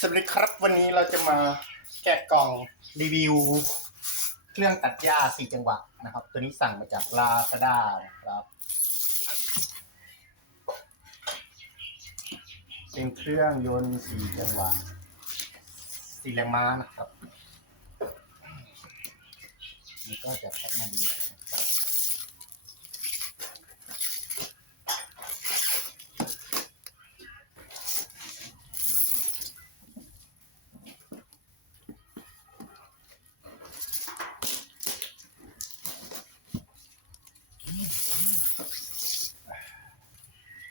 สวัสดีครับวันนี้เราจะมาแกะกล่องรีวิว เครื่องตัดหญ้าสี่จังหวะนะครับ ตัวนี้สั่งมาจากลาซาด้านะครับ เป็นเครื่องยนต์สี่จังหวะสี่แรงม้านะครับนี่ก็จะแพ็คมาดีนะครับ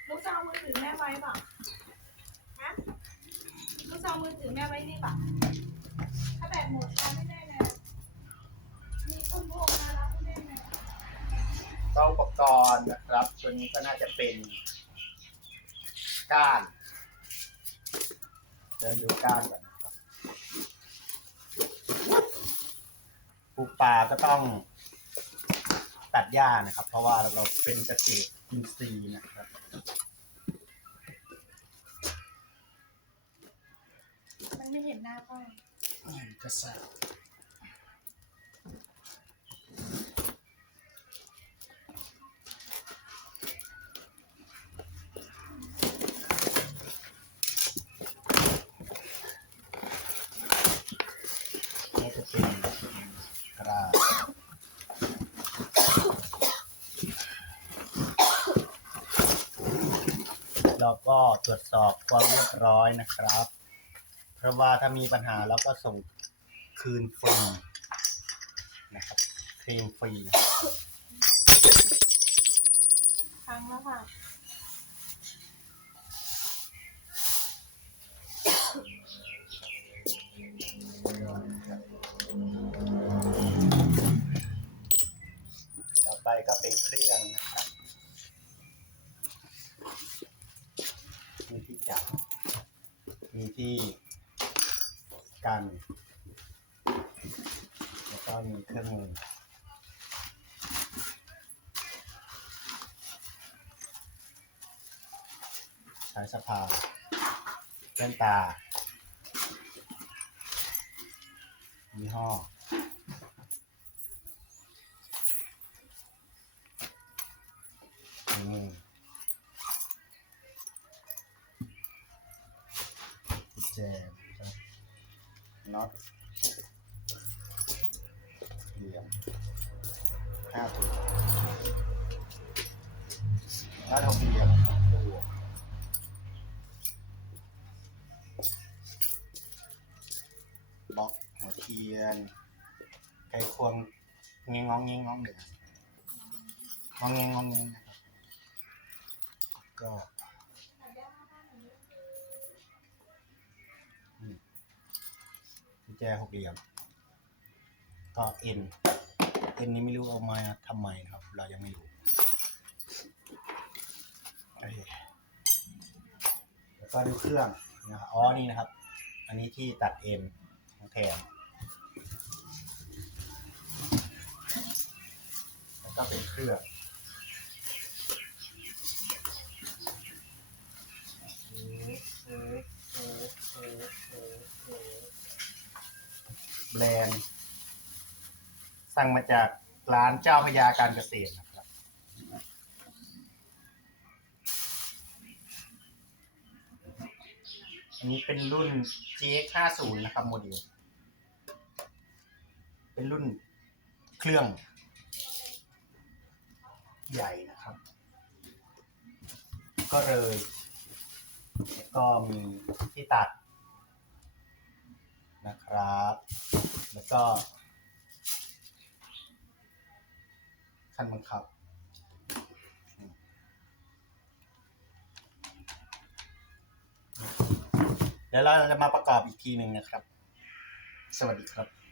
ลูกจะเอามือถือแม่ไว้เปล่าฮะลูกจะเอามือ ถือแม่ไว้นี่เปล่าถ้าแบตหมดทำไม่ได้เลยมีคนโทรมารับไม่ได้เลยก็อุปกรณ์นะครับตัวนี้ก็น่าจะเป็นก้านเดินดูก้านก่อนนะครับปลูกป่าก็ต้องตัดหญ้านะครับ เพราะว่าเราเป็นเกษตรอินทรีย์นะครับ ไม่เห็นหน้าพ่อก็ใส่ก็จะเป็นกระดาษเราก็ตรวจสอบความเรียบร้อยนะครับ เพราะว่าถ้ามีปัญหาเราก็ส่งคืนฟรีนะครับเคลมฟรีนะครั้งแล้วค่ะต่อไปก็เป็นเครื่องนะครับมีที่จับมีที่ กันแล้วก็มีเครื่องมือสายสะพานแว่นตายี่ห้อกุญแจครับ น็อตเหลี่ยมห้าตัวน็อตหกเหลี่ยมบตัวบล็อกหัวเทียนไขควงเงี้ยงงองเงี้ยงงองเดือดงองเงี้ยงงองเงี้ยงก็ ญแจหกเหลี่ยม ก็เอ็นเอ็นนี้ไม่รู้เอามาทำไมครับ เรายังไม่รู้แล้วก็ดูเครื่องนะครับอ๋อนี่นะครับ อันนี้ที่ตัดเอ็นของแถมแล้วก็เป็นเครื่อง แบรนด์ สั่งมาจากร้านเจ้าพยาการเกษตรนะครับ อันนี้เป็นรุ่น GX50 นะครับโมเดล เป็นรุ่นเครื่องใหญ่นะครับ ก็เลย ก็มีที่ตัด นะครับ แล้วก็คันบังคับ เดี๋ยวเราจะมาประกอบอีกทีหนึ่งนะครับ สวัสดีครับ